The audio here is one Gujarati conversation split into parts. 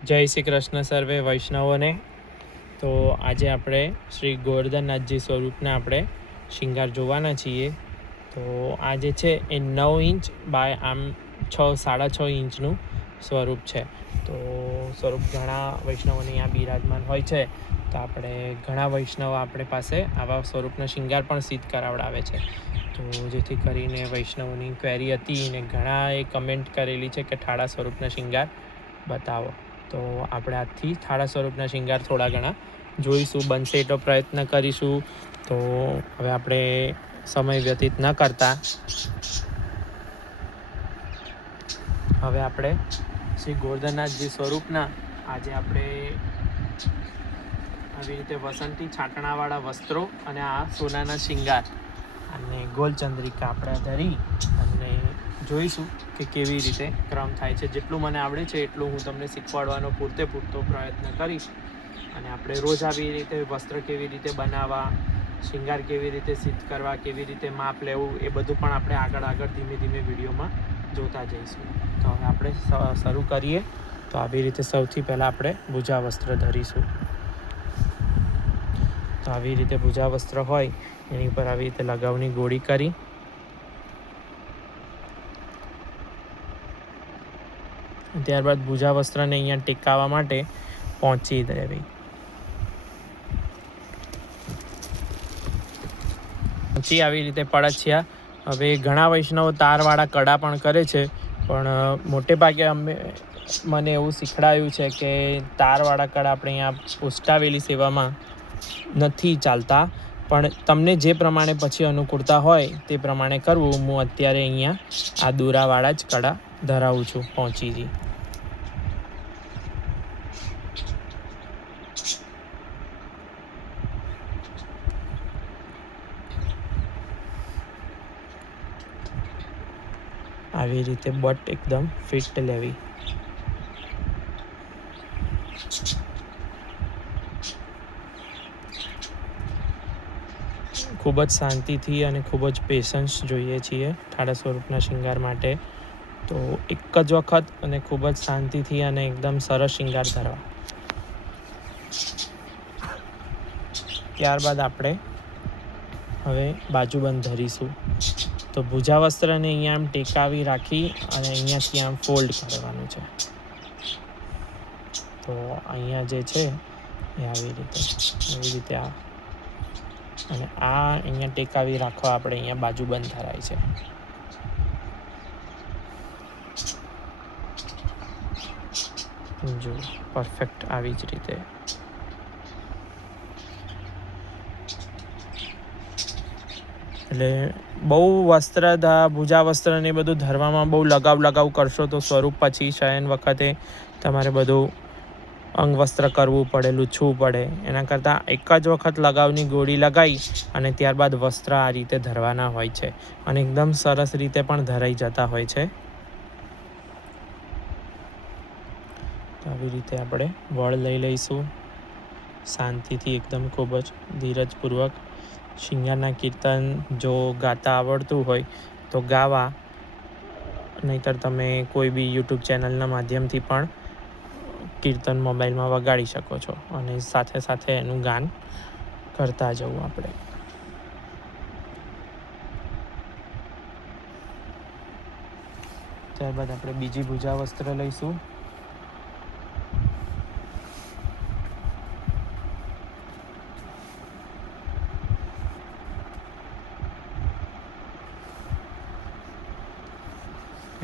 જય શ્રી કૃષ્ણ સર્વે વૈષ્ણવોને. તો આજે આપણે શ્રી ગોવર્ધનનાથજી સ્વરૂપને આપણે શિંગાર જોવાના છીએ. તો આ જે છે એ 9 ઇંચ બાય આમ 6.5 ઇંચનું સ્વરૂપ છે. તો સ્વરૂપ ઘણા વૈષ્ણવોને અહીંયા બિરાજમાન હોય છે. તો આપણે ઘણા વૈષ્ણવ આપણે પાસે આવા સ્વરૂપના શિંગાર પણ સિદ્ધ કરાવડાવે છે. તો જેથી કરીને વૈષ્ણવોની ક્વેરી હતી ને ઘણાએ કમેન્ટ કરેલી છે કે ઠાળા સ્વરૂપના શિંગાર બતાવો. તો આપણે આજથી થાળા સ્વરૂપના શિંગાર થોડા ઘણા જોઈશું, બનશે એટલો પ્રયત્ન કરીશું. તો હવે આપણે સમય વ્યતીત ન કરતા હવે આપણે શ્રી ગોવર્ધનનાથજી સ્વરૂપના આજે આપણે આવી રીતે વસંતી છાંટણાવાળા વસ્ત્રો અને આ સોનાના શિંગાર અને ગોલચંદ્રિકા આપણે ધરી અને જોઈશું કે કેવી રીતે ક્રમ થાય છે. જેટલું મને આવડે છે એટલું હું તમને શીખવાડવાનો પૂરતો પ્રયત્ન કરીશ. અને આપણે રોજ આવી રીતે વસ્ત્ર કેવી રીતે બનાવવા, શિંગાર કેવી રીતે સિદ્ધ કરવા, કેવી રીતે માપ લેવું, એ બધું પણ આપણે આગળ ધીમે ધીમે વિડીયોમાં જોતા જઈશું. તો હવે આપણે શરૂ કરીએ. તો આવી રીતે સૌથી પહેલાં આપણે ભુજા વસ્ત્ર ધરીશું. તો આવી રીતે ભુજા વસ્ત્ર હોય એની પર આવી રીતે લગાવની ગોળી કરી ત્યારબાદ ભુજા વસ્ત્રને અહીંયા ટેકાવવા માટે પહોંચી દેવી. પહોંચી આવી રીતે પડછિયા. હવે ઘણા વૈષ્ણવો તારવાળા કડા પણ કરે છે, પણ મોટે ભાગે મને એવું શીખડાયું છે કે તારવાળા કડા આપણે અહીંયા ઉષ્ટાવેલી સેવામાં નથી ચાલતા. પણ તમને જે પ્રમાણે પછી અનુકૂળતા હોય તે પ્રમાણે કરવું. હું અત્યારે અહીંયા આ દોરાવાળા જ કડા ધરાવું છું પહોંચીથી. આવી રીતે બટ એકદમ ફિટ લેવી. ખૂબ જ શાંતિથી અને ખૂબ જ પેશન્સ જોઈએ છીએ ઠાળા સ્વરૂપના શિંગાર માટે. તો એક જ વખત અને ખૂબ જ શાંતિથી અને એકદમ સરસ શિંગાર ધરવા. ત્યારબાદ આપણે હવે બાજુબંધ ધરીશું. તો ભુજા વસ્ત્રને અહીંયા આમ ટેકાવી રાખી અને અહીંયાથી આમ ફોલ્ડ કરવાનું છે. તો અહીંયા જે છે એ આવી રીતે આ અને આ અહીંયા ટેકાવી રાખવા આપણે અહીંયા બાજુબંધ ધરાય છે. જો પરફેક્ટ આવી જ રીતે. એટલે બહુ ભુજા વસ્ત્ર ને બધું ધરવામાં બહુ લગાવ કરશો તો સ્વરૂપ પછી શયન વખતે તમારે બધું અંગ વસ્ત્ર કરવું પડે, લૂછવું પડે. એના કરતાં એક જ વખત લગાવની ગોળી લગાવી અને ત્યારબાદ વસ્ત્ર આ રીતે ધરવાના હોય છે અને એકદમ સરસ રીતે પણ ધરાઈ જતા હોય છે. તો આવી રીતે આપણે વળ લઈ લઈશું શાંતિથી, એકદમ ખૂબ જ ધીરજપૂર્વક. શિંગારના કીર્તન જો ગાતા આવડતું હોય તો ગાવા, નહીંતર તમે કોઈ બી યુટ્યુબ ચેનલના માધ્યમથી પણ કીર્તન મોબાઈલમાં વગાડી શકો છો અને સાથે સાથે એનું ગાન કરતા જવું આપણે. ત્યારબાદ આપણે બીજી ભુજા વસ્ત્ર લઈશું.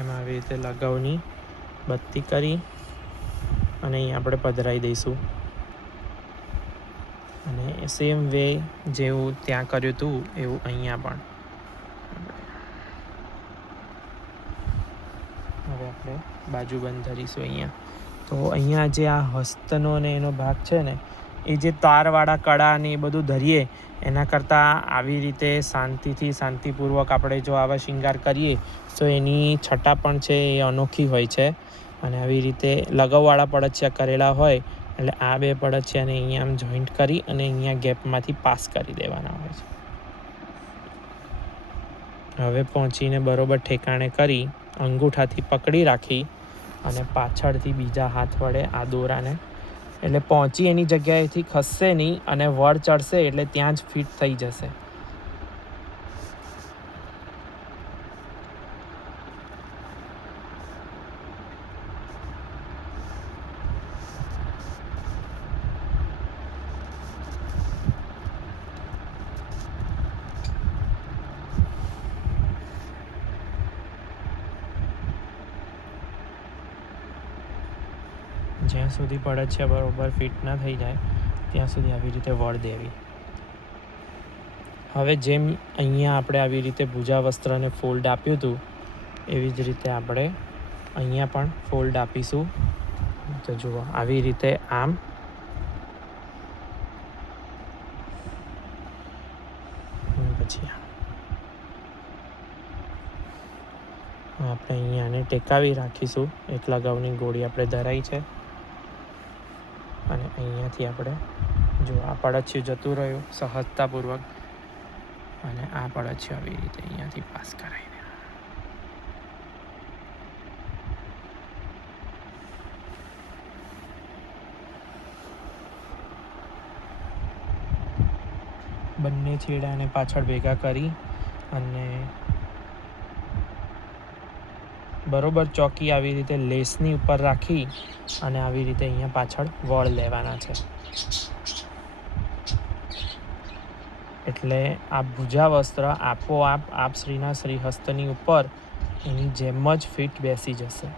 એમાં આવી રીતે લગાવની બત્તી કરી અને અહીં આપણે પધરાવી દઈશું. અને સેમ વે જેવું ત્યાં કર્યું હતું એવું અહીંયા પણ. હવે આપણે બાજુબંધ ધરીશું અહીંયા. તો અહીંયા જે આ હસ્તનો ને એનો ભાગ છે ને, એ જે તારવાળા કડા ને એ બધું ધરીએ એના કરતાં આવી રીતે શાંતિપૂર્વક આપણે જો આવા શિંગાર કરીએ તો એની છટા પણ છે એ અનોખી હોય છે. અને આવી રીતે લગાવવાળા પડછિયા કરેલા હોય એટલે આ બે પડછિયાને અહીંયા આમ જોઈન્ટ કરી અને અહીંયા ગેપમાંથી પાસ કરી દેવાના હોય છે. હવે પહોંચીને બરોબર ઠેકાણે કરી અંગૂઠાથી પકડી રાખી અને પાછળથી બીજા હાથ વડે આ દોરાને એટલે પહોંચી એની જગ્યાએથી ખસશે નહીં અને વળ ચડશે એટલે ત્યાં જ ફિટ થઈ જશે. જ્યાં સુધી પડછિયા બરોબર ફિટ ના થઈ જાય ત્યાં સુધી આવી રીતે વળ દેવી. હવે જેમ અહીંયા આપણે આવી રીતે ભુજા વસ્ત્રને ફોલ્ડ આપ્યું હતું એવી જ રીતે આપણે અહીંયા પણ ફોલ્ડ આપીશું. તો જુઓ આવી રીતે આમ પછી આપણે અહીંયાને ટેકાવી રાખીશું. એક લગાવની ગોળી આપણે ધરાઈ છે અને અહીંયાથી આપણે જો આ પડછિયું જતું રહ્યું સહજતાપૂર્વક અને આ પડછિયું આવી રીતે અહીંયાથી પાસ કરાવી દે. બંને છેડાને પાછળ ભેગા કરી અને બરોબર ચોકી આવી રીતે લેસની ઉપર રાખી અને આવી રીતે અહીંયા પાછળ વળ લેવાના છે. એટલે આ ભુજા વસ્ત્ર આપોઆપ આપશ્રીના શ્રીહસ્તની ઉપર એની જેમ જ ફિટ બેસી જશે.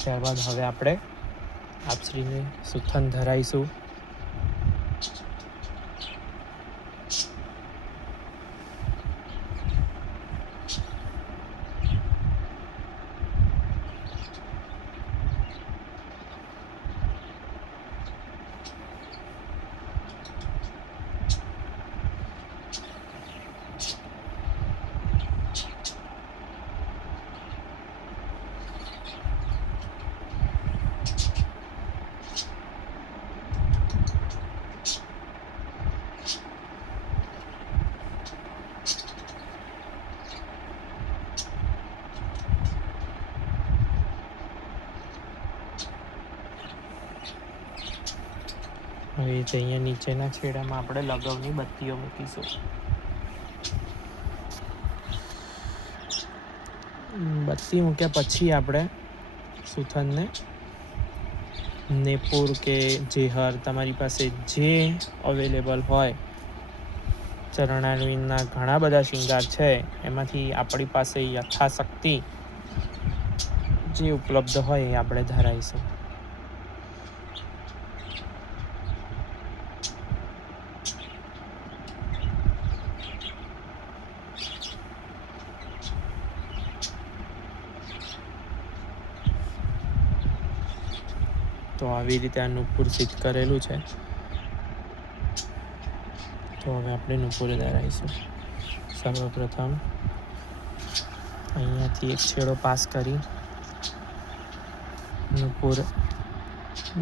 ત્યારબાદ હવે આપણે આપશ્રીને સુથન ધરાઈશું. હવે અહીંયા નીચેના છેડામાં આપણે લગાવની બત્તીઓ મૂકીશું. બત્તી મૂક્યા પછી આપણે સુથનને નેપુર કે જેહર તમારી પાસે જે અવેલેબલ હોય, ચરણારવિંદના ઘણા બધા શિંગાર છે એમાંથી આપણી પાસે યથાશક્તિ જે ઉપલબ્ધ હોય એ આપણે ધરાઈશું. તો આવી રીતે આ નુપુર સિદ્ધ કરેલું છે. તો હવે આપણે નુપુર ધરાઈશું. સર્વપ્રથમ અહીંયાથી એક છેડો પાસ કરી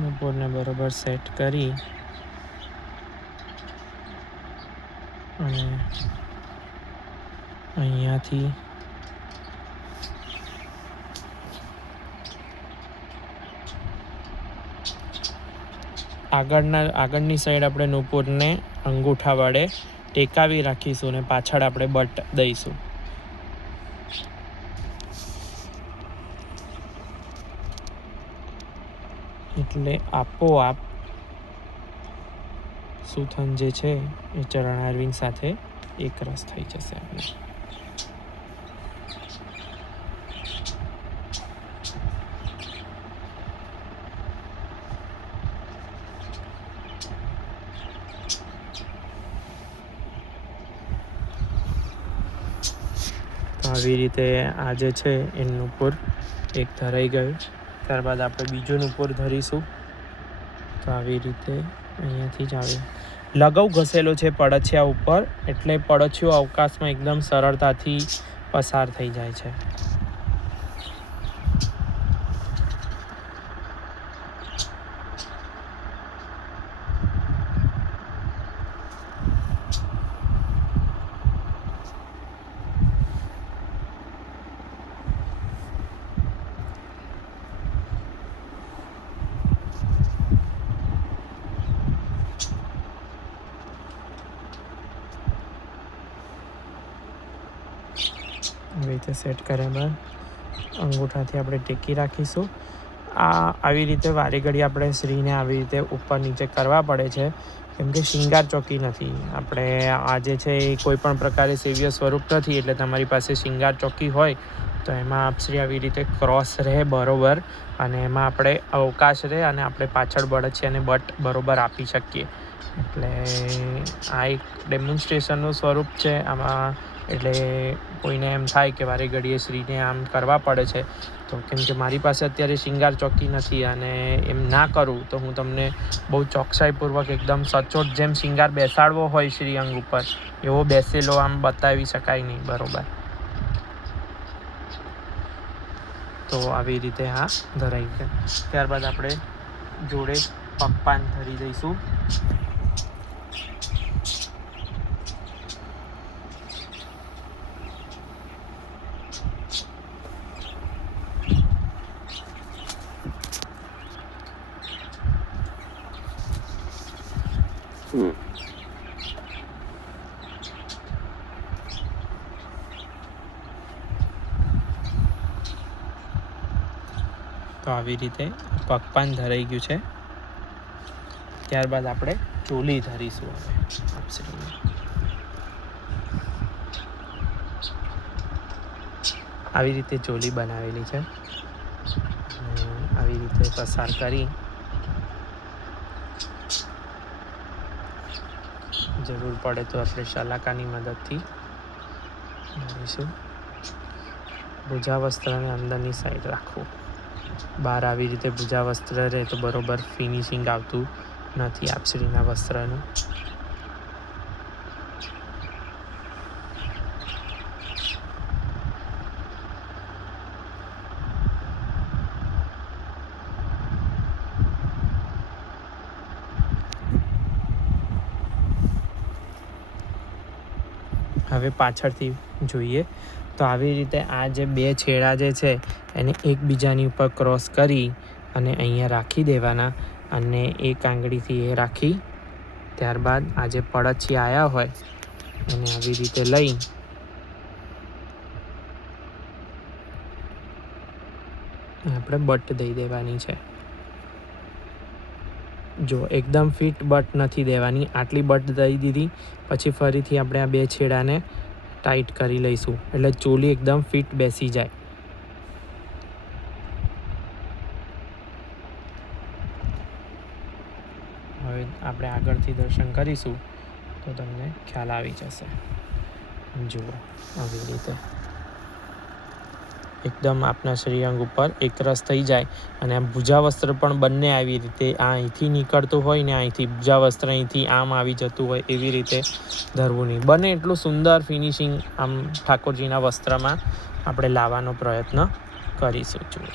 નુપુરને બરોબર સેટ કરી અને અહીંયાથી આગળની સાઈડ આપણે નુપુરને અંગૂઠા વડે ટેકાવી રાખીશું અને પાછળ આપણે બટ દઈશું. એટલે આપોઆપ સુથન જે છે એ ચરણારવિંદ સાથે એક રસ થઈ જશે. આપણે આવી રીતે આ જે છે એ નુપુર એક ધરાઈ ગયું. ત્યારબાદ આપણે બીજું નુપુર ધરીશું. તો આવી રીતે અહીંયાથી જ આવે લગાવ ઘસેલો છે પડછિયા ઉપર, એટલે પડછિયો અવકાશમાં એકદમ સરળતાથી પસાર થઈ જાય છે. આવી રીતે સેટ કર્યા બાદ અંગૂઠાથી આપણે ટેકી રાખીશું. આવી રીતે વારે ઘડી આપણે શ્રીને આવી રીતે ઉપર નીચે કરવા પડે છે, કેમ કે શિંગાર ચોકી નથી. આપણે આ જે છે એ કોઈ પણ પ્રકારે સેવ્ય સ્વરૂપ નથી, એટલે તમારી પાસે શિંગાર ચોકી હોય તો એમાં આપશ્રી આવી રીતે ક્રોસ રહે બરોબર, અને એમાં આપણે અવકાશ રહે અને આપણે પાછળ બળદછિયાને બટ બરોબર આપી શકીએ. એટલે આ એક ડેમોન્સ્ટ્રેશનનું સ્વરૂપ છે આમાં. એટલે કોઈને એમ થાય કે વારે ઘડીએ શ્રીને આમ કરવા પડે છે, તો કેમ કે મારી પાસે અત્યારે શિંગાર ચોકી નથી અને એમ ના કરું તો હું તમને બહુ ચોકસાઈપૂર્વક એકદમ સચોટ જેમ શિંગાર બેસાડવો હોય શ્રી અંગ ઉપર એવો બેસેલો આમ બતાવી શકાય નહીં બરોબર. તો આવી રીતે આ ધરાઈ છે. ત્યારબાદ આપણે જોડે પગપાન ધરી દઈશું. તો આવી રીતે પગપાન ધરાઈ ગયું છે. ત્યારબાદ આપણે ચોલી ધરીશું. હવે આવી રીતે ચોલી બનાવેલી છે, આવી રીતે પસાર કરી જરૂર પડે તો આપણે શલાકાની મદદથી ધરીશું. ભુજા વસ્ત્રને અંદરની સાઈડ રાખવું. બહાર આવી રીતે ભુજા વસ્ત્ર રહે તો બરોબર ફિનિશિંગ આવતું નથી આપશ્રીના વસ્ત્રનું. હવે પાછળથી જોઈએ તો આવી રીતે આ જે બે છેડા જે છે એને એકબીજાની ઉપર ક્રોસ કરી અને અહીંયા રાખી દેવાના, અને એક આંગળીથી એ રાખી ત્યારબાદ આ જે પડછિયા આવ્યા હોય એને આવી રીતે લઈ આપણે બટ દઈ દેવાની છે. જો એકદમ ફિટ બટ નથી દેવાની, આટલી બટ દઈ દીધી પછી ફરીથી આપણે આ બે છેડાને ટાઈટ કરી લઈશું, એટલે ચોલી એકદમ ફિટ બેસી જાય. હવે આપણે આગળથી દર્શન કરીશું તો તમને ખ્યાલ આવી જશે. જુઓ આવી રીતે એકદમ આપના શ્રીઅંગ ઉપર એકરસ થઈ જાય, અને આ ભુજા વસ્ત્ર પણ બંને આવી રીતે આ અહીંથી નીકળતું હોય ને અહીંથી ભુજા વસ્ત્ર અહીંથી આમ આવી જતું હોય એવી રીતે ધરવું નહીં. બને એટલું સુંદર ફિનિશિંગ આમ ઠાકોરજીના વસ્ત્રમાં આપણે લાવવાનો પ્રયત્ન કરીશું. જુઓ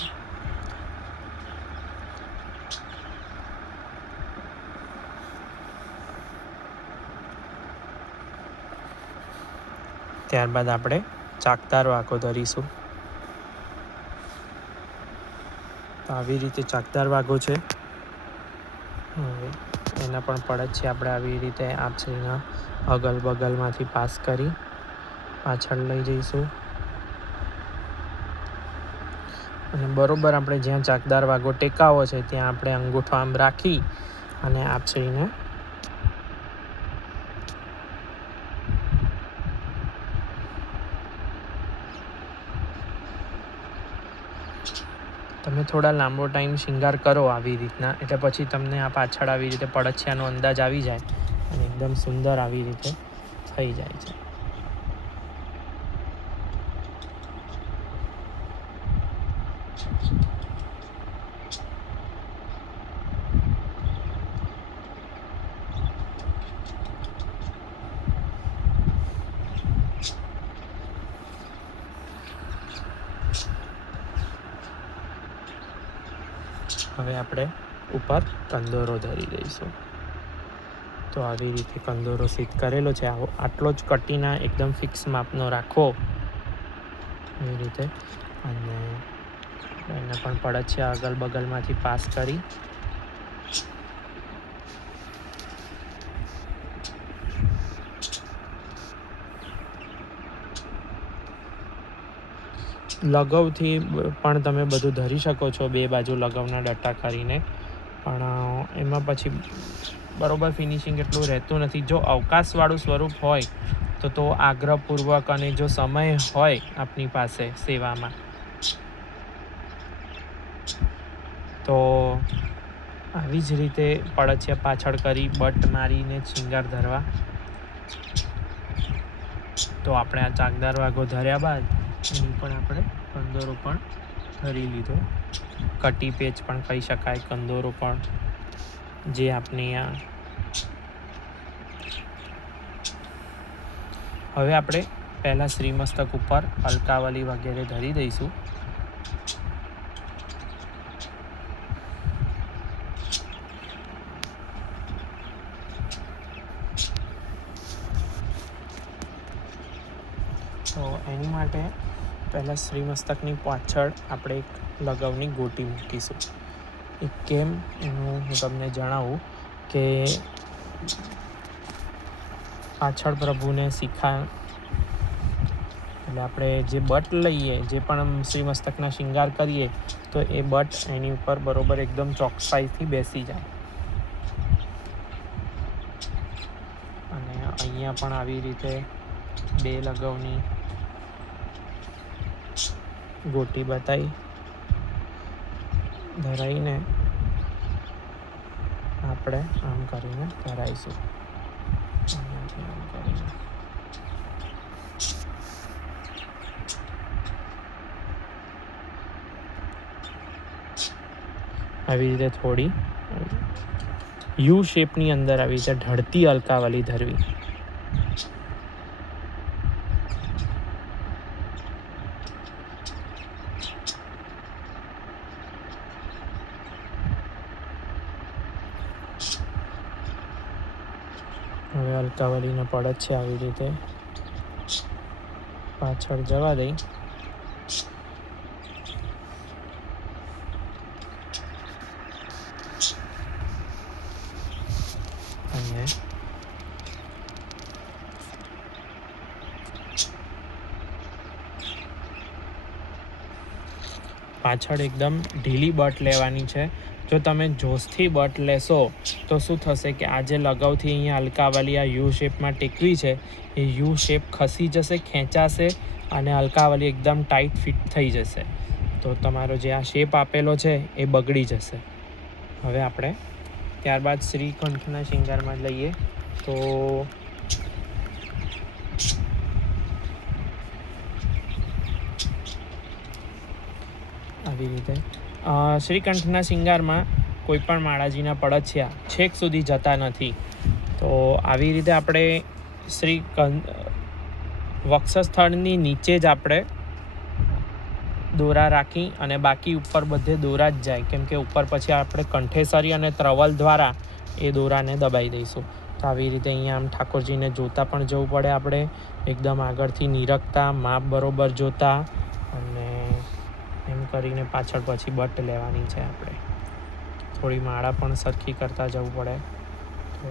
ત્યારબાદ આપણે ચાકતાર વાંકો ધરીશું. તો આવી રીતે ચાકતાર વાઘો છે. હવે એના પણ પડત છે આપણે આવી રીતે આપશ્રીના અગલ બગલમાંથી પાસ કરી પાછળ લઈ જઈશું, અને બરોબર આપણે જ્યાં ચાકદાર વાઘો ટેકાવો છે ત્યાં આપણે અંગૂઠો આમ રાખી અને આપશ્રીને તમે થોડા લાંબો ટાઈમ શિંગાર કરો આવી રીતના, એટલે પછી તમને આ પાછળ આવી રીતે પડછિયાનો અંદાજ આવી જાય અને એકદમ સુંદર આવી રીતે થઈ જાય છે. હવે આપણે ઉપર કંદોરો ધરી દઈશું. તો આવી રીતે કંદોરો સેટ કરેલો છે. આટલો જ કટીના એકદમ ફિક્સ માપનો રાખવો એવી રીતે, અને એને પણ પડછિયા અગલ બગલમાંથી પાસ કરી લગાવથી પણ તમે બધું ધરી શકો છો, 2 બાજુ લગાવના ડટ્ટા કરીને, પણ એમાં પછી બરોબર ફિનિશિંગ એટલું રહેતું નથી. જો અવકાશવાળું સ્વરૂપ હોય તો આગ્રહપૂર્વક અને જો સમય હોય આપણી પાસે સેવામાં, તો આવી જ રીતે પડછિયા પાછળ કરી બટ મારીને શિંગાર ધરવા. તો આપણે આ ચાકદાર વાઘો ધર્યા બાદ એની પણ આપણે કંદોરો પણ ધરી લીધો. કટી પેચ પણ કહી શકાય, કંદોરો પણ, જે આપણે આ હવે આપણે પહેલાં શ્રીમસ્તક ઉપર અલકાવલી વગેરે ધરી દઈશું. તો એની માટે પહેલાં શ્રીમસ્તકની પાછળ આપણે એક લગાવની ગોટી મૂકીશું. એ કેમ એનું હું તમને જણાવું કે પાછળ પ્રભુને એટલે આપણે જે બટ લઈએ, જે પણ શ્રીમસ્તકના શિંગાર કરીએ, તો એ બટ એની ઉપર બરોબર એકદમ ચોકસાઈથી બેસી જાય. અને અહીંયા પણ આવી રીતે 2 લગાવની ગોટી બતાવી ધરાઈને આપણે આમ કરીને ધરાઈશું. આવી રીતે થોડી યુ શેપની અંદર આવી રીતે ઢળતી અલકાવલી ધરવી. હવે અલકાવલીના પડત છે આવી રીતે પાછળ જવા દઈ. અને પાછળ એકદમ ઢીલી બટ લેવાની છે. જો તમે જોશથી બટ લેશો તો શું થશે કે આ જે લગાવથી અહીંયા અલકાવલી આ યુ શેપમાં ટેકવી છે, એ યુ શેપ ખસી જશે, ખેંચાશે અને અલકાવલી એકદમ ટાઈટ ફિટ થઈ જશે. તો તમારો જે આ શેપ આપેલો છે એ બગડી જશે. હવે આપણે ત્યારબાદ શ્રીકંઠના શિંગારમાં લઈએ તો આવી રીતે શ્રીકંઠના શિંગારમાં કોઈ પણ માળાજીના પડછિયા છેક સુધી જતા નથી. તો આવી રીતે આપણે વક્ષસ્થળની નીચે જ આપણે દોરા રાખી અને બાકી ઉપર બધે દોરા જ જાય, કેમ કે ઉપર પછી આપણે કંઠેસરી અને ત્રવલ દ્વારા એ દોરાને દબાઈ દઈશું. તો આવી રીતે અહીંયા આમ ઠાકોરજીને જોતાં પણ જવું પડે, આપણે એકદમ આગળથી નિરખતા, માપ બરોબર જોતા, અને એમ કરીને પાછળ પછી બટ લેવાની છે. આપણે થોડી માળા પણ સરખી કરતા જવું પડે. તો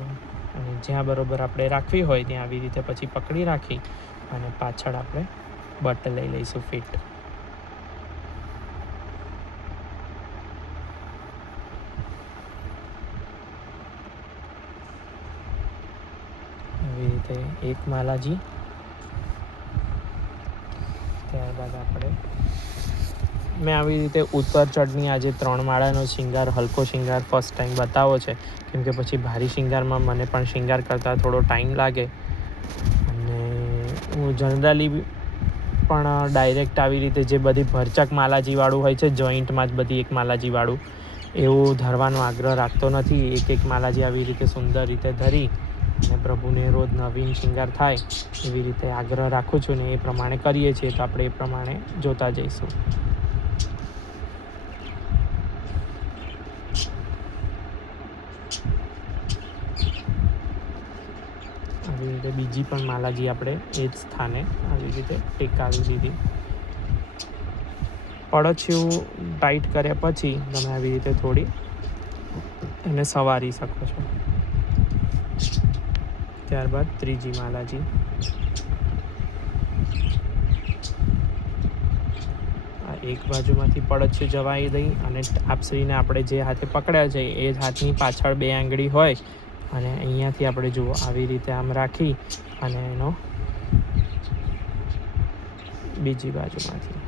અને જ્યાં બરોબર આપણે રાખવી હોય ત્યાં આવી રીતે પછી પકડી રાખી અને પાછળ આપણે બટ લઈ લઈશું ફિટ. આવી રીતે એક માલાજી, ત્યારબાદ આપણે મેં આવી રીતે ઉત્તર ચડની આજે 3 માળાનો શિંગાર, હલકો શિંગાર ફર્સ્ટ ટાઈમ બતાવો છે, કેમ કે પછી ભારી શિંગારમાં મને પણ શિંગાર કરતાં થોડો ટાઈમ લાગે. અને હું જનરલી પણ ડાયરેક્ટ આવી રીતે જે બધી ભરચક માલાજીવાળું હોય છે, જોઈન્ટમાં જ બધી એક માલાજીવાળું, એવું ધરવાનો આગ્રહ રાખતો નથી. એક માલાજી આવી રીતે સુંદર રીતે ધરી અને પ્રભુને રોજ નવીન શિંગાર થાય એવી રીતે આગ્રહ રાખું છું ને એ પ્રમાણે કરીએ છીએ. તો આપણે એ પ્રમાણે જોતા જઈશું. આવી રીતે બીજી પણ માલાજી આપણે એ જ સ્થાને આવી રીતે ટેકાવી દીધી. પડછિયું ટાઈટ કર્યા પછી તમે આવી રીતે થોડી એને સવારી શકો છો. ત્યારબાદ ત્રીજી માલાજી, એક બાજુમાંથી પડછ્યું જવાઈ દઈ અને આપશ્રીને આપણે જે હાથે પકડ્યા છે એ જ હાથની પાછળ 2 આંગળી હોય અને અહીંયાથી આપણે જુઓ આવી રીતે આમ રાખી અને એનો બીજી બાજુમાંથી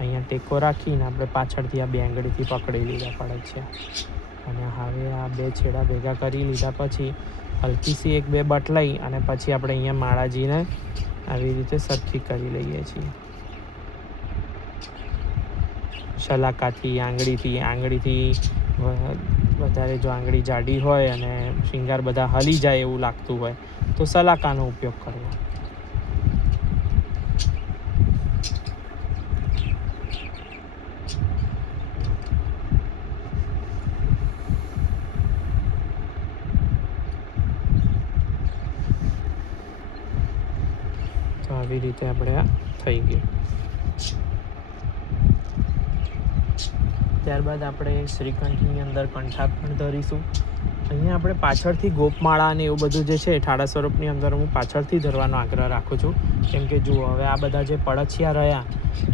અહીંયા ટેકો રાખીને આપણે પાછળથી આ 2 આંગળીથી પકડી લીધા પડછ્યા અને હવે આ 2 છેડા ભેગા કરી લીધા પછી હલકીસી 1-2 બટ લઈ અને પછી આપણે અહીંયા માળાજીને આવી રીતે સરખી કરી લઈએ છીએ શલાકાથી આંગળીથી વધારે જો આંગળી જાડી હોય અને શિંગાર બધા હલી જાય એવું લાગતું હોય તો શલાકાનો ઉપયોગ કરવો. તો આવી રીતે આપણે આ થઈ ગયું. ત્યારબાદ આપણે શ્રીકંઠની અંદર કંઠા પણ ધરીશું. અહીંયા આપણે પાછળથી ગોપમાળા અને એવું બધું જે છે ઠાડા સ્વરૂપની અંદર હું પાછળથી ધરવાનો આગ્રહ રાખું છું, કેમ કે જુઓ હવે આ બધા જે પડછિયા રહ્યા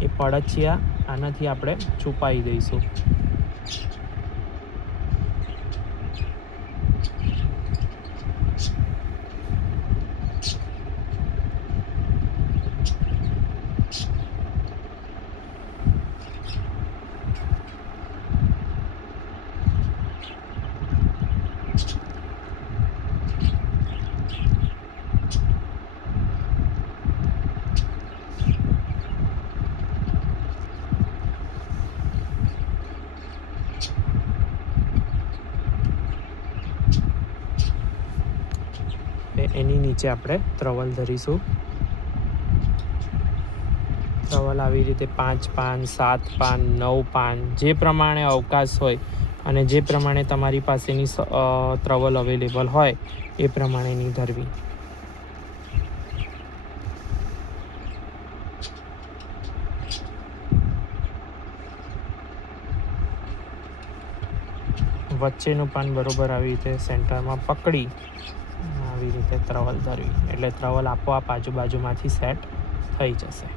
એ પડછિયા આનાથી આપણે છુપાવી દઈશું. એની નીચે આપણે ત્રવલ ધરીશું. ત્રવલ આવી રીતે 5 પાન, 7 પાન, 9 પાન જે પ્રમાણે અવકાશ હોય અને જે પ્રમાણે તમારી પાસેની ત્રવલ અવેલેબલ હોય એ પ્રમાણેની ધરવી. વચ્ચેનું પાન બરોબર આવી રીતે સેન્ટરમાં પકડી આવી રીતે ત્રવલ ધરવી એટલે ત્રવલ આપોઆપ આજુબાજુમાંથી સેટ થઈ જશે.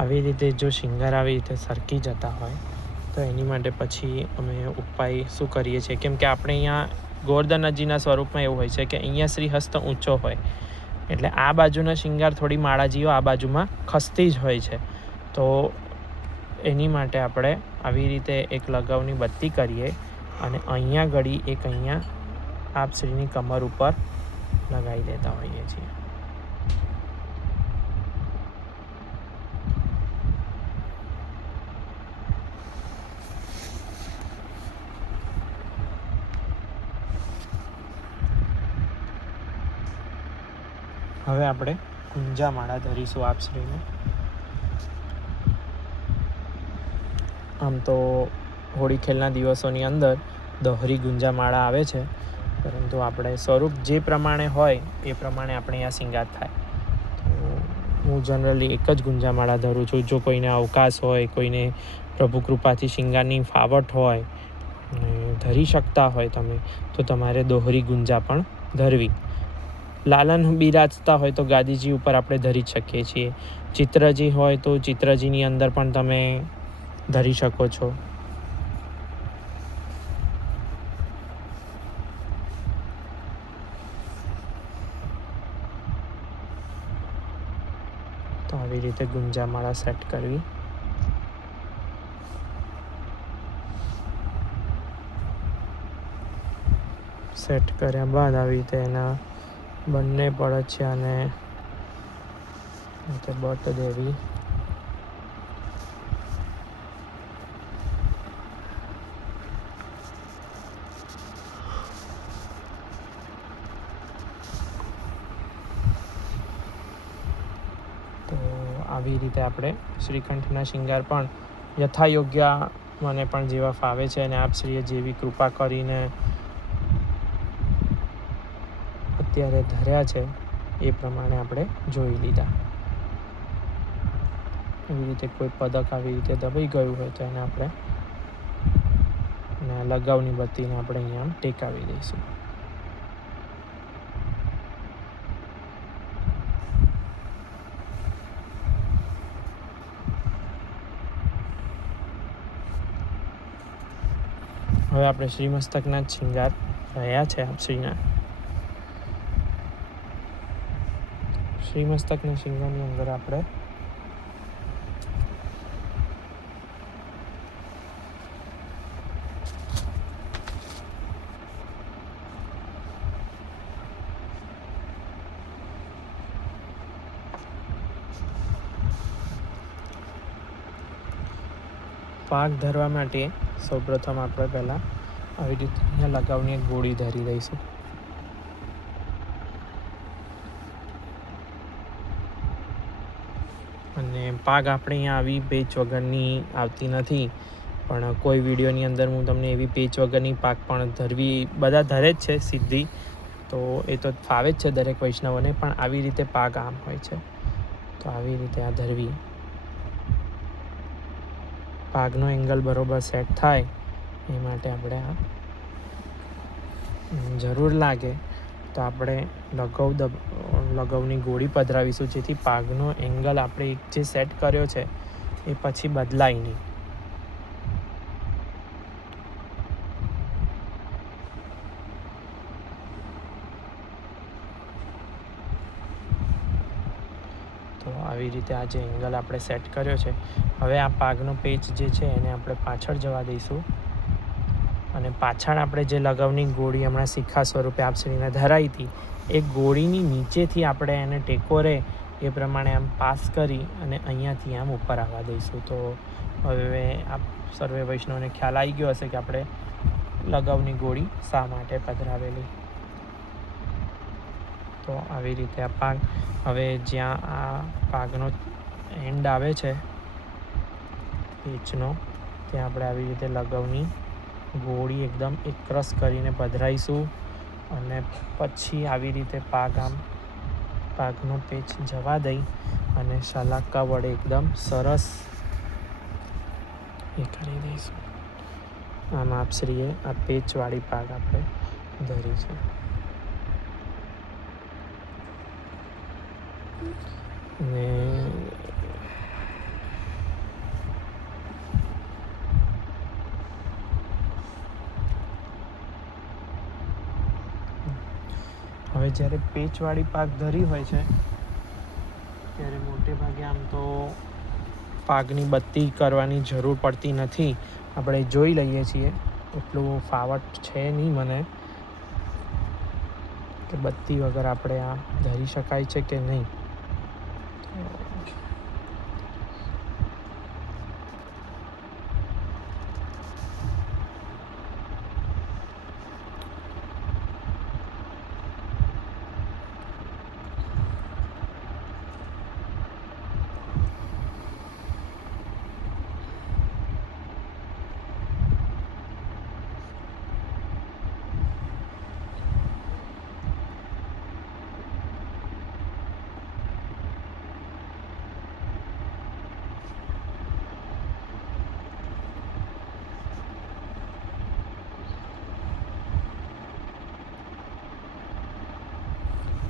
આવી રીતે જો શિંગાર આવી રીતે સરકી જતા હોય તો એની માટે પછી અમે ઉપાય શું કરીએ છીએ, કેમ કે આપણે અહીંયા ગોવર્ધનજીના સ્વરૂપમાં એવું હોય છે કે અહીંયા શ્રીહસ્ત ઊંચો હોય એટલે આ બાજુના શિંગાર થોડી માળાજીઓ આ બાજુમાં ખસતી જ હોય છે. તો એની માટે આપણે આવી રીતે એક લગાવની બત્તી કરીએ અને અહીંયા ઘડી એક અહીંયા આપશ્રીની કમર ઉપર લગાવી દેતા હોઈએ છીએ. હવે આપણે ગુંજા માળા ધરીશું આપશ્રીને. આમ તો હોળી ખેલના દિવસોની અંદર દોહરી ગુંજા માળા આવે છે, પરંતુ આપણે સ્વરૂપ જે પ્રમાણે હોય એ પ્રમાણે આપણે આ શિંગાર થાય. તો હું જનરલી એક જ ગુંજા માળા ધરું છું. જો કોઈને અવકાશ હોય, કોઈને પ્રભુ કૃપાથી શિંગારની ફાવટ હોય અને ધરી શકતા હોય તમે તો તમારે દોહરી ગુંજા પણ ધરવી. લાલન બિરાજતા હોય તો ગાદીજી ઉપર આપણે ધરી જ શકીએ છીએ. ચિત્રજી હોય તો ચિત્રજીની અંદર પણ તમે ધરી શકો છો. તો આવી રીતે ગુંજામાળા સેટ કરવી. સેટ કર્યા બાદ આવી રીતે એના બંને પડછિયાને બટ દેવી. તો આવી રીતે આપણે શ્રીકંઠના શિંગાર પણ યથાયોગ્ય મને પણ જેવા ફાવે છે અને આપશ્રીએ જેવી કૃપા કરીને અત્યારે ધર્યા છે એ પ્રમાણે આપણે જોઈ લીધા. એવી રીતે કોઈ પદક આવી રીતે દબાઈ ગયું હોય તો એને આપણે અને લગાવની બત્તીને આપણે અહીંયા ટેકાવી દઈશું. હવે આપણે શ્રી મસ્તકના જ શિંગાર રહ્યા છે આપશ્રીના. શ્રી મસ્તકના શિંગારની અંદર આપણે પાક ધરવા માટે સૌપ્રથમ આપણે પહેલાં આવી રીતે અહીંયા લગાવની એક ગોળી ધરી દઈશું. અને પાક આપણે અહીંયા આવી પેચ વગરની આવતી નથી, પણ કોઈ વિડીયોની અંદર હું તમને એવી પેચ વગરની પાક પણ ધરવી, બધા ધરે જ છે સીધી, તો એ તો ફાવે જ છે દરેક વૈષ્ણવોને, પણ આવી રીતે પાક આમ હોય છે. તો આવી રીતે આ ધરવી, પાકનો એંગલ બરોબર સેટ થાય એ માટે આપણે આ જરૂર લાગે તો આપણે લગાવની ગોળી પધરાવીશું, જેથી પાકનો એંગલ આપણે એક જે સેટ કર્યો છે એ પછી બદલાય નહીં. તો આવી રીતે આ જે એંગલ આપણે સેટ કર્યો છે, હવે આ પાકનો પેચ જે છે એને આપણે પાછળ જવા દઈશું. અને પાછળ આપણે જે લગાવની ગોળી હમણાં સિક્કા સ્વરૂપે આપશ્રીને ધરાઈ હતી, એ ગોળીની નીચેથી આપણે એને ટેકો રહે એ પ્રમાણે આમ પાસ કરી અને અહીંયાથી આમ ઉપર આવવા દઈશું. તો હવે આપ સર્વે વૈષ્ણવને ખ્યાલ આવી ગયો હશે કે આપણે લગાવની ગોળી શા માટે પધરાવેલી. તો આવી રીતે આ પાક, હવે જ્યાં આ પાકનો એન્ડ આવે છે પેચનો, ત્યાં આપણે આવી રીતે લગાવની ગોળી એકદમ એકરસ કરીને પધરાઈશું. અને પછી આવી રીતે પાકનો પેચ જવા દઈ અને શલાકા વડે એકદમ સરસ એ કરી દઈશું. આમ આપશ્રીએ આ પેચવાળી પાક આપણે ધરી છે. અને હવે જ્યારે પેચવાળી પાક ધરી હોય છે ત્યારે મોટે ભાગે આમ તો પાકની બત્તી કરવાની જરૂર પડતી નથી. આપણે જોઈ લઈએ છીએ, એટલું ફાવટ છે નહીં મને કે બત્તી વગર આપણે આ ધરી શકાય છે કે નહીં.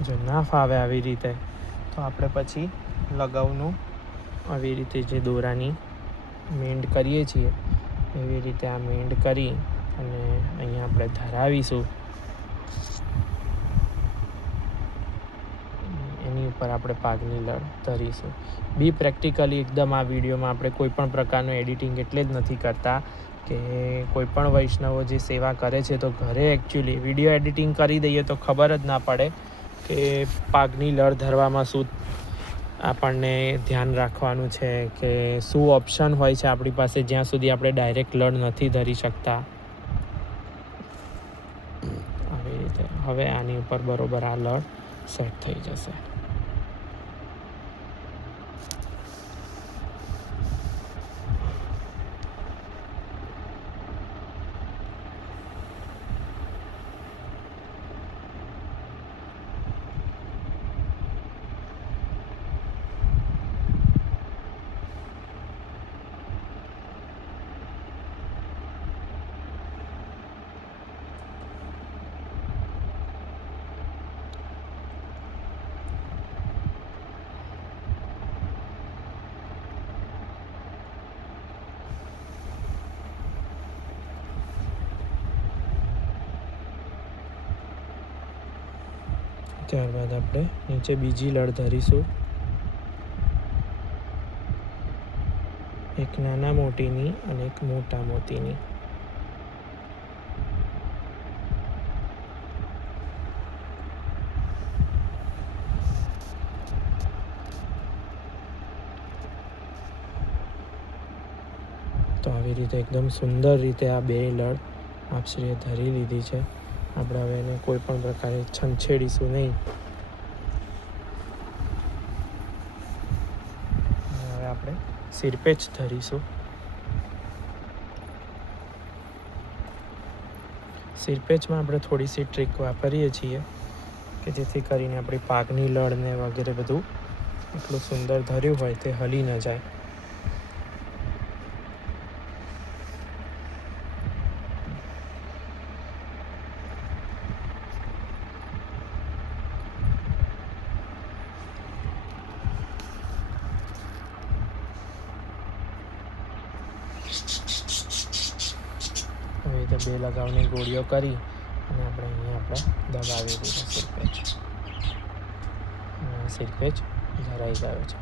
જો ના ફાવે આવી રીતે તો આપણે પછી લગાવનું આવી રીતે જે દોરાની મેન્ડ કરીએ છીએ એવી રીતે આ મેન્ડ કરી અને અહીંયા આપણે ધરાવીશું. એની ઉપર આપણે પાકની લડ ધરીશું. બી પ્રેક્ટિકલી એકદમ આ વિડીયોમાં આપણે કોઈ પણ પ્રકારનું એડિટિંગ એટલે જ નથી કરતા કે કોઈ પણ વૈષ્ણવો જે સેવા કરે છે તો ઘરે એકચ્યુઅલી વિડીયો એડિટિંગ કરી દઈએ તો ખબર જ ના પડે કે પાકની લડ ધરવામાં શું આપણને ધ્યાન રાખવાનું છે, કે શું ઓપ્શન હોય છે આપણી પાસે જ્યાં સુધી આપણે ડાયરેક્ટ લડ નથી ધરી શકતા. આવી રીતે હવે આની ઉપર બરોબર આ લડ સેટ થઈ જશે. ત્યારબાદ આપણે નીચે બીજી લડ ધરીશું, એક નાના મોતીની અને એક મોટા મોતીની. તો આવી રીતે એકદમ સુંદર રીતે આ બે લડ આપશ્રીએ ધરી લીધી છે. આપણે હવે એને કોઈ પણ પ્રકારે છંછેડીશું નહીં. હવે આપણે સિરપેચ ધરીશું. સિરપેચમાં આપણે થોડી સી ટ્રીક વાપરીએ છીએ કે જેથી કરીને આપણી પાકની લડ ને વગેરે બધું એટલું સુંદર ધર્યું હોય તે હલી ન જાય. હવે બે લગાવની ગોળીઓ કરી અને આપણે અહીંયા દબાવી દીધું સિરપેચ. સિરપેચ ધરાઈ ગયો છે.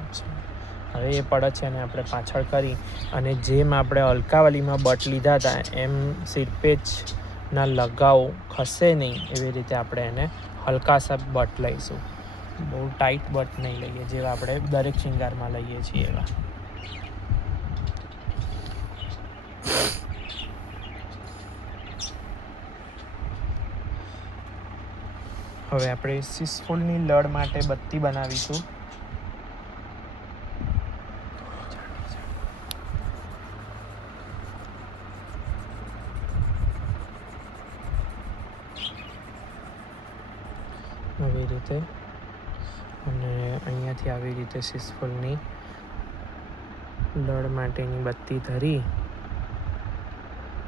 હવે એ પડત છે અને આપણે પાછળ કરી અને જેમ આપણે અલકાવલીમાં બટ લીધા હતા એમ સિરપેચના લગાવ ખસે નહીં એવી રીતે આપણે એને હલકાસા બટ લઈશું. બહુ ટાઈટ બટ નહીં લઈએ જેવા આપણે દરેક શિંગારમાં લઈએ છીએ એવા. હવે આપણે સિસફૂલની લડ માટે બત્તી બનાવીશું. આવી રીતે અને અહીંયાથી આવી રીતે સિસફૂલની લડ માટેની બત્તી ધરી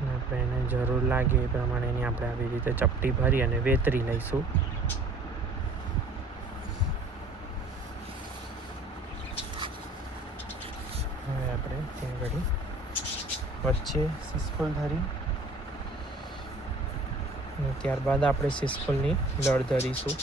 અને આપણે એને જરૂર લાગે એ પ્રમાણેની આપણે આવી રીતે ચપટી ભરી અને વેતરી લઈશું. હવે આપણે ત્યાં ઘડી વચ્ચે સિસફૂલ ધરી અને ત્યારબાદ આપણે સિસફૂલની લડ ધરીશું.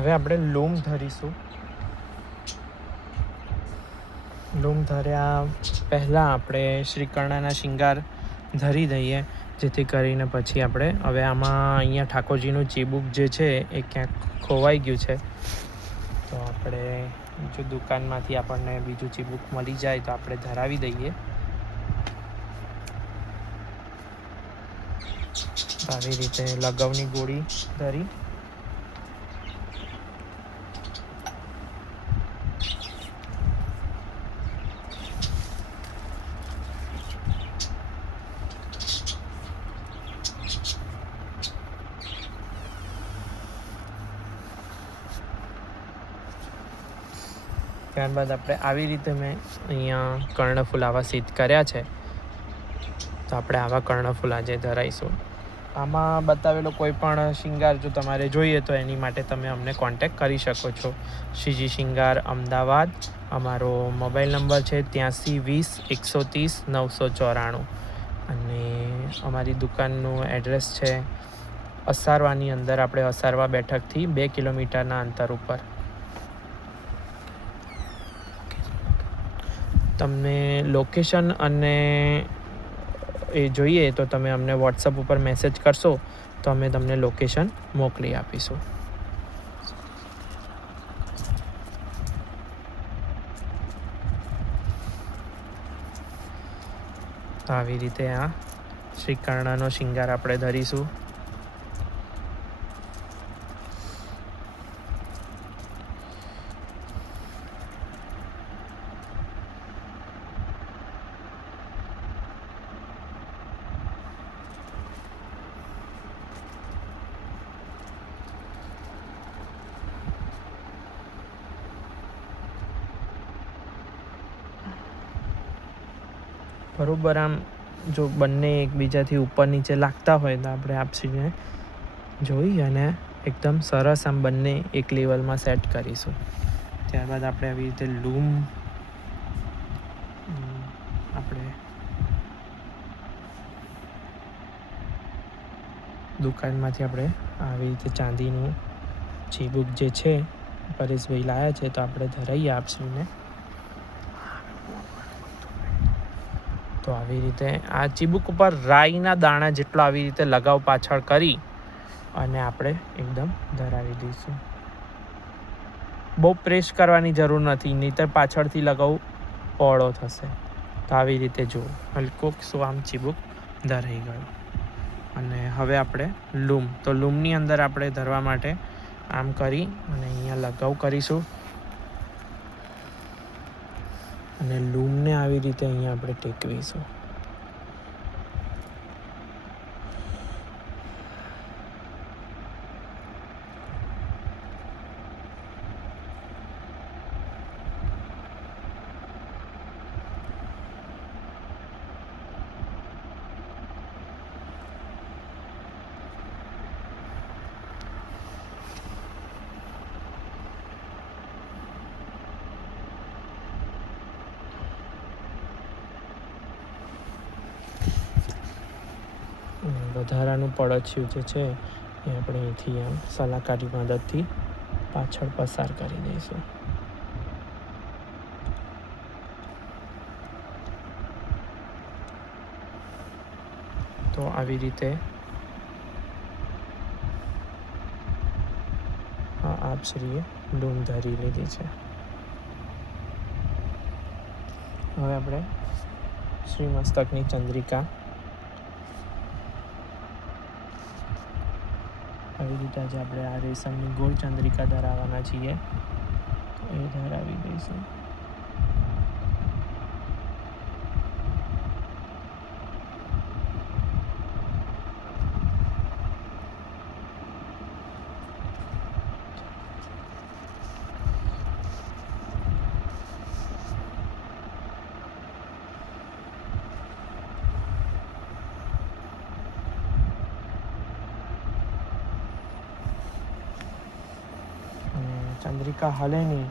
હવે આપણે લૂમ ધરીશું. લૂમ ધર્યા પહેલાં આપણે શ્રીકર્ણના શિંગાર ધરી દઈએ જેથી કરીને પછી આપણે હવે આમાં અહીંયા ઠાકોરજીનું ચીબુક જે છે એ ક્યાંક ખોવાઈ ગયું છે તો આપણે જો દુકાનમાંથી આપણને બીજું ચીબુક મળી જાય તો આપણે ધરાવી દઈએ. આવી રીતે લગાવની ગોળી ધરી ત્યારબાદ આપણે આવી રીતે મેં અહીંયા કર્ણફૂલ આવા સિદ્ધ કર્યા છે તો આપણે આવા કર્ણફૂલ આજે ધરાઈશું. આમાં બતાવેલો કોઈ પણ શિંગાર જો તમારે જોઈએ તો એની માટે તમે અમને કોન્ટેક કરી શકો છો. શ્રીજી શિંગાર અમદાવાદ. અમારો મોબાઈલ નંબર છે 8320 130 994 અને અમારી દુકાનનું એડ્રેસ છે અસારવાની અંદર. આપણે અસારવા બેઠકથી 2 કિલોમીટરના અંતર ઉપર. તમને લોકેશન અને એ જોઈએ તો તમે અમને વોટ્સઅપ ઉપર મેસેજ કરશો તો અમે તમને લોકેશન મોકલી આપીશું. તો આવી રીતે આ શ્રીકર્ણનો શિંગાર આપણે ધરીશું. બરાબર આમ જો બંને એકબીજાથી ઉપર નીચે લાગતા હોય તો આપણે આપસીને જોઈ અને એકદમ સરસ આમ બંને એક લેવલમાં સેટ કરીશું. ત્યારબાદ આપણે આવી રીતે લૂમ આપણે દુકાનમાંથી આપણે આવી રીતે ચાંદીનું ચીબુક જે છે પરેશભાઈ લાવ્યા છે, તો આપણે ધરાઈએ આપસીને. તો આવી રીતે આ ચીબુક ઉપર રાઈના દાણા જેટલો આવી રીતે લગાવ પાછળ કરી અને આપણે એકદમ ધરાવી દઈશું. બહુ પ્રેસ કરવાની જરૂર નથી, નહીંતર પાછળથી લગાવું પહોળો થશે. તો આવી રીતે જુઓ હલકો શું આમ ચીબુક ધરાઈ ગયો. અને હવે આપણે લૂમ, તો લૂમની અંદર આપણે ધરવા માટે આમ કરી અને અહીંયા લગાવ કરીશું અને લૂમને આવી રીતે અહીંયા આપણે ટેકવીશું. વધારાનું પડછ્યું જે છે એ આપણે અહીંથી આમ સલાકાની મદદથી પાછળ પસાર કરી દઈશું. તો આવી રીતે આપશ્રીએ લૂમ ધરી લીધી છે. હવે આપણે શ્રી મસ્તકની ચંદ્રિકા આવી રીતે આજે આપણે આ રેશમની ગોળ ચંદ્રિકા ધરાવવાના છીએ, તો એ ધરાવી દઈશું. ચંદ્રિકા હલે નહીં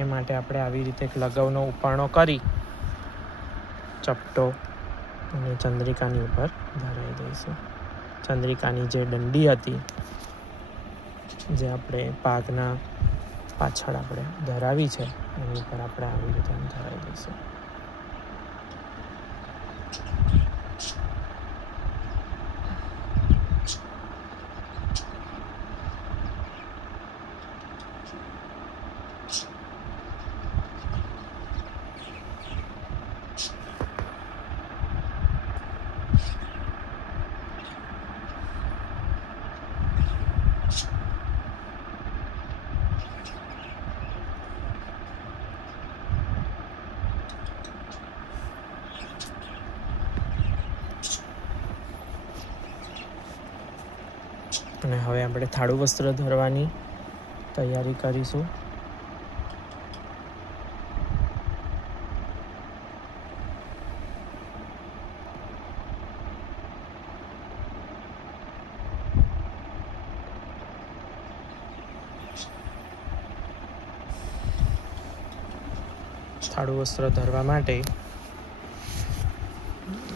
એ માટે આપણે આવી રીતે એક લગાવનો ઉપાણો કરી ચપટો અને ચંદ્રિકાની ઉપર ધરાવી દઈશું. ચંદ્રિકાની જે દંડી હતી જે આપણે પાકના પાછળ આપણે ધરાવી છે એની ઉપર આપણે આવી રીતે ધરાવી દઈશું. અને હવે આપણે થાળું વસ્ત્ર ધરવાની તૈયારી કરીશું. થાળું વસ્ત્ર ધરવા માટે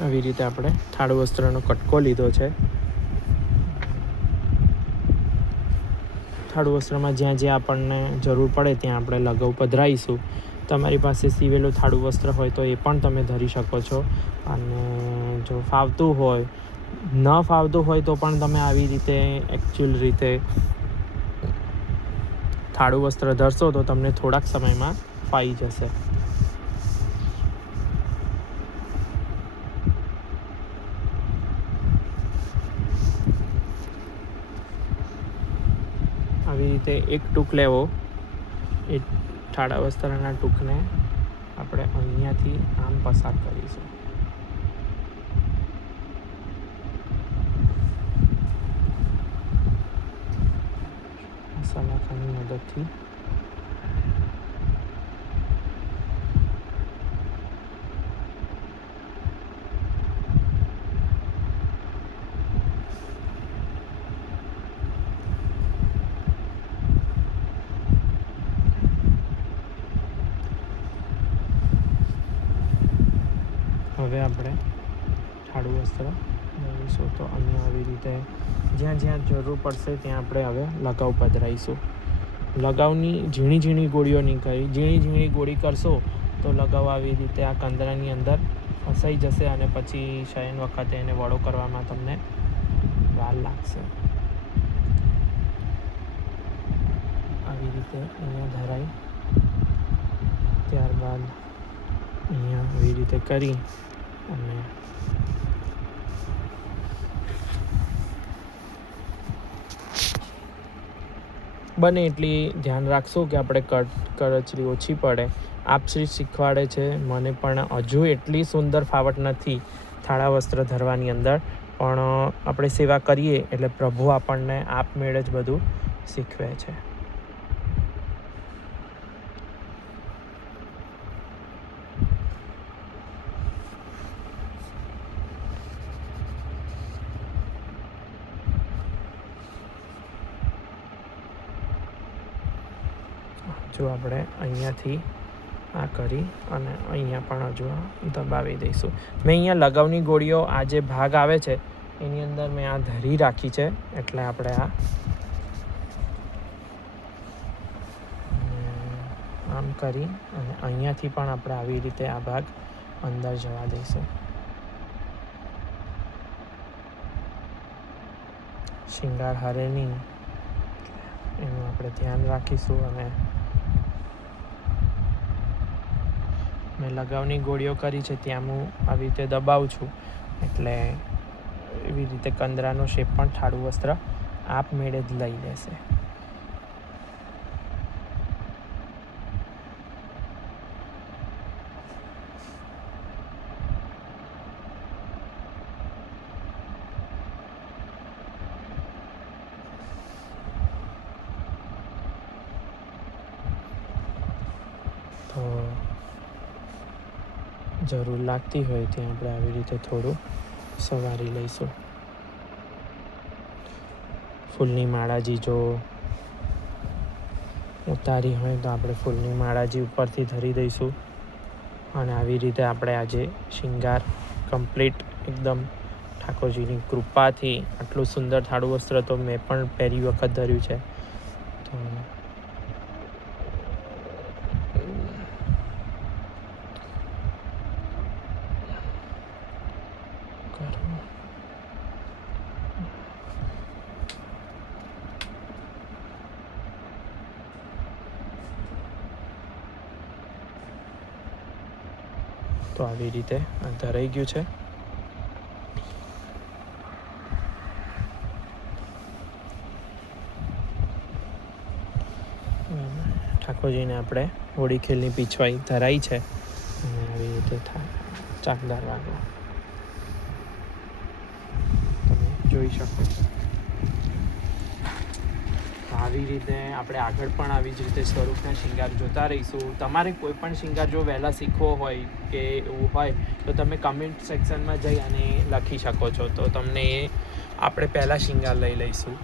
આવી રીતે આપણે થાળું વસ્ત્રનો કટકો લીધો છે. થાળું વસ્ત્રમાં જ્યાં જ્યાં આપણને જરૂર પડે ત્યાં આપણે લગાવ પધરાવીશું. તમારી પાસે સીવેલું થાળું વસ્ત્ર હોય તો એ પણ તમે ધરી શકો છો, અને જો ફાવતું હોય, ન ફાવતું હોય તો પણ તમે આવી રીતે એકચ્યુઅલ રીતે થાળું વસ્ત્ર ધરશો તો તમને થોડાક સમયમાં ફાઈ જશે. આવી રીતે એક ટૂંક લેવો, એ થાળા વસ્ત્રના ટૂંકને આપણે અહીંયાથી આમ પસાર કરીશું. સલાખાની મદદથી હવે આપણે ઠાડું વસ્ત્ર લઈશું. તો અહીંયા આવી રીતે જ્યાં જ્યાં જરૂર પડશે ત્યાં આપણે હવે લગાવ પધરાઈશું. લગાવની ઝીણી ઝીણી ગોળીઓ નહીં કરી. ઝીણી ઝીણી ગોળી કરશો તો લગાવ આવી રીતે આ કંદરાની અંદર ફસાઈ જશે અને પછી શયન વખતે એને વળો કરવામાં તમને વાર લાગશે. આવી રીતે અહીંયા ધરાઈ ત્યારબાદ અહીંયા આવી રીતે કરી અને બને એટલી ધ્યાન રાખશું કે આપણે કરચલી ઓછી પડે. આપશ્રી શીખવાડે છે, મને પણ હજુ એટલી સુંદર ફાવટ નથી થાળા વસ્ત્ર ધરવાની અંદર, પણ આપણે સેવા કરીએ એટલે પ્રભુ આપણને આપમેળે જ બધું શીખવે છે. જો આપણે અહીંયાથી આ કરી અને અહીંયા પણ હજુ દબાવી દઈશું. મેં અહીંયા લગાવની ગોળીઓ આ જે ભાગ આવે છે એની અંદર મેં આ ધરી રાખી છે, એટલે આપણે આમ કરી અને અહીંયાથી પણ આપણે આવી રીતે આ ભાગ અંદર જવા દઈશું. શિંગાર હારે નહીં એનું આપણે ધ્યાન રાખીશું. અને મેં લગાવની ગોળીઓ કરી છે ત્યાં હું આવી રીતે દબાવું છું, એટલે એવી રીતે કંદરાનો શેપ પણ ઠાડું વસ્ત્ર આપમેળે જ લઈ લેશે. તો જરૂર લાગતી હોય ત્યાં આપણે આવી રીતે થોડું સવારી લઈશું. ફૂલની માળાજી જો ઉતારી હોય તો આપણે ફૂલની માળાજી ઉપરથી ધરી દઈશું. અને આવી રીતે આપણે આજે શિંગાર કમ્પ્લીટ એકદમ ઠાકોરજીની કૃપાથી આટલું સુંદર થાળું વસ્ત્ર તો મેં પણ પહેલી વખત ધર્યું છે. તો તો આવી રીતે આ ધરાઈ ગયું છે. ઠાકોરજીને આપણે હોળી ખેલની પીછવાઈ ધરાઈ છે અને આવી રીતે થાય ચાકદાર વાગો તમે જોઈ શકો છો. આવી રીતે આપણે આગળ પણ આવી જ રીતે સ્વરૂપના શિંગાર જોતા રહીશું. તમારે કોઈ પણ શિંગાર જો વહેલા શીખવો હોય કે એવું હોય તો તમે કમેન્ટ સેક્શનમાં જઈ અને લખી શકો છો, તો તમને આપણે પહેલાં શિંગાર લઈ લઈશું.